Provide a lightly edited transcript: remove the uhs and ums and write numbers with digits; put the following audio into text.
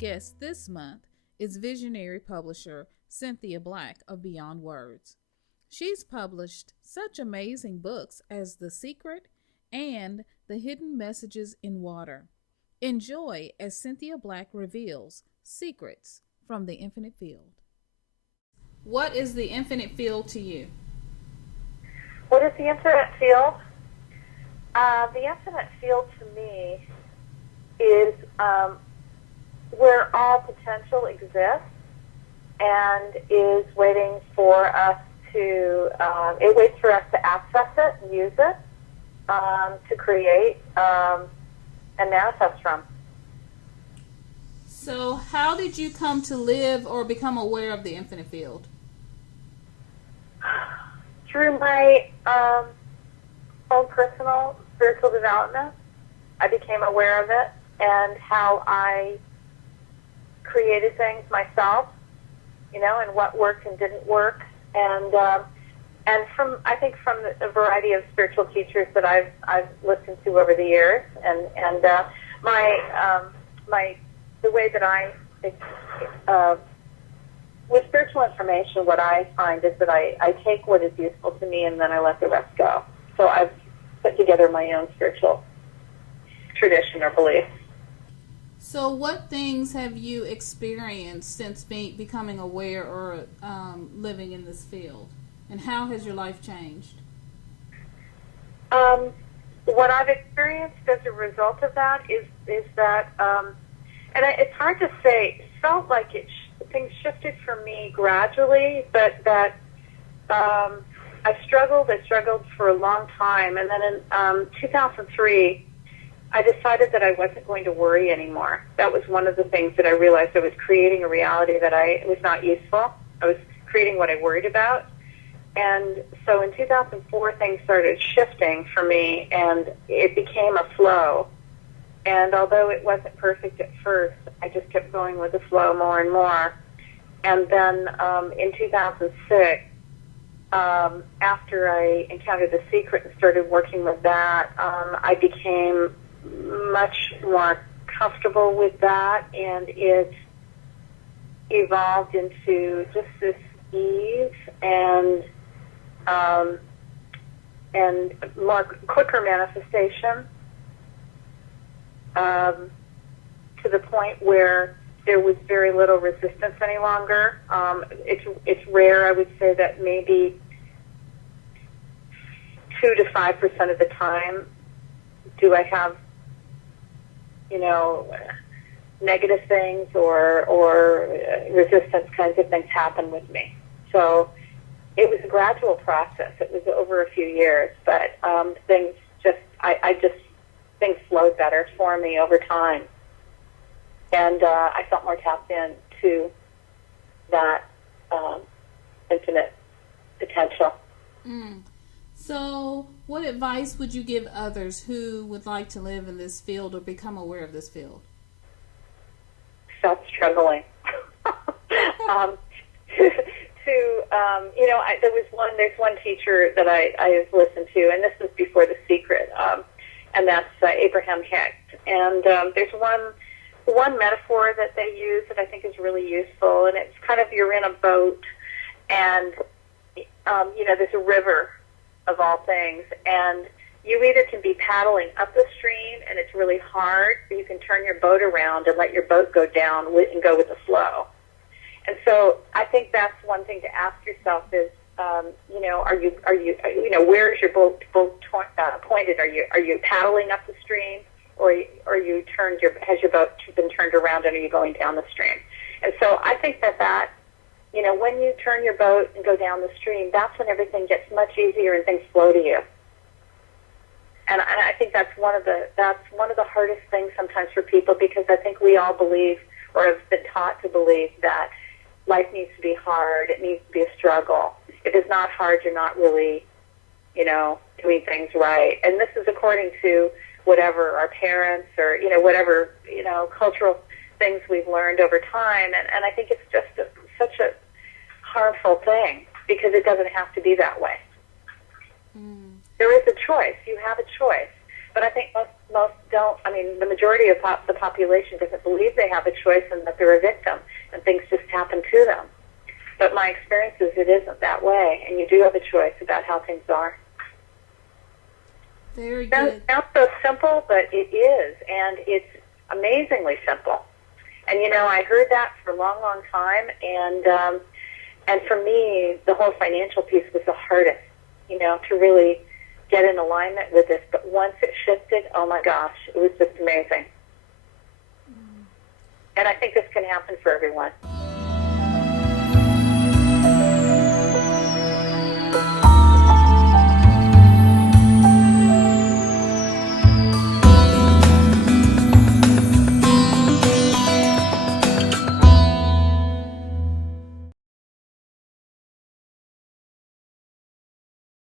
guest this month is visionary publisher Cynthia Black of Beyond Words. She's published such amazing books as The Secret and The Hidden Messages in Water. Enjoy as Cynthia Black reveals secrets from the infinite field. What is the infinite field to you? What is the infinite field? The infinite field to me is where all potential exists and is waiting for us to, it waits for us to access it and use it to create and manifest from. So, how did you come to live or become aware of the infinite field? Through my own personal spiritual development, I became aware of it and how I created things myself, and what worked and didn't work, and from I think from the variety of spiritual teachers that I've listened to over the years, and my the way that I with spiritual information, what I find is that I take what is useful to me and then I let the rest go. So I've put together my own spiritual tradition or belief. So what things have you experienced since becoming aware or living in this field? And how has your life changed? What I've experienced as a result of that is that, it's hard to say, it felt like things shifted for me gradually, but that I struggled for a long time. And then in 2003, I decided that I wasn't going to worry anymore. That was one of the things that I realized. I was creating a reality that was not useful. I was creating what I worried about. And so in 2004, things started shifting for me, and it became a flow. And although it wasn't perfect at first, I just kept going with the flow more and more. And then in 2006, after I encountered The Secret and started working with that, I became much more comfortable with that, and it evolved into just this ease and more quicker manifestation, to the point where there was very little resistance any longer. It's rare, I would say, that maybe 2 to 5% of the time do I have, negative things or resistance kinds of things happen with me. So it was a gradual process. It was over a few years, but things things flowed better for me over time. And I felt more tapped into that infinite potential. So what advice would you give others who would like to live in this field or become aware of this field? Stop struggling. There's one teacher that I have listened to, and this was before The Secret, and that's Abraham Hicks. And there's one metaphor that they use that I think is really useful, and it's kind of, you're in a boat, and there's a river of all things, and you either can be paddling up the stream and it's really hard, or you can turn your boat around and let your boat go down and go with the flow. And so I think that's one thing to ask yourself is, where is your boat pointed? Are you paddling up the stream, or has your boat been turned around and are you going down the stream? And so I think that when you turn your boat and go down the stream, that's when everything gets much easier and things flow to you. And I think that's one of the hardest things sometimes for people, because I think we all believe, or have been taught to believe, that life needs to be hard. It needs to be a struggle. If it's not hard, you're not really, doing things right. And this is according to whatever our parents or, whatever, cultural things we've learned over time. And I think it's just such a harmful thing, because it doesn't have to be that way. There is a choice. You have a choice. But I think most don't. I mean, the majority of the population doesn't believe they have a choice and that they're a victim and things just happen to them. But my experience is it isn't that way, and you do have a choice about how things are. Very It good. sounds so simple, but it is, and it's amazingly simple. And I heard that for a long, long time, and for me, the whole financial piece was the hardest, to really get in alignment with this. But once it shifted, oh my gosh, it was just amazing. And I think this can happen for everyone.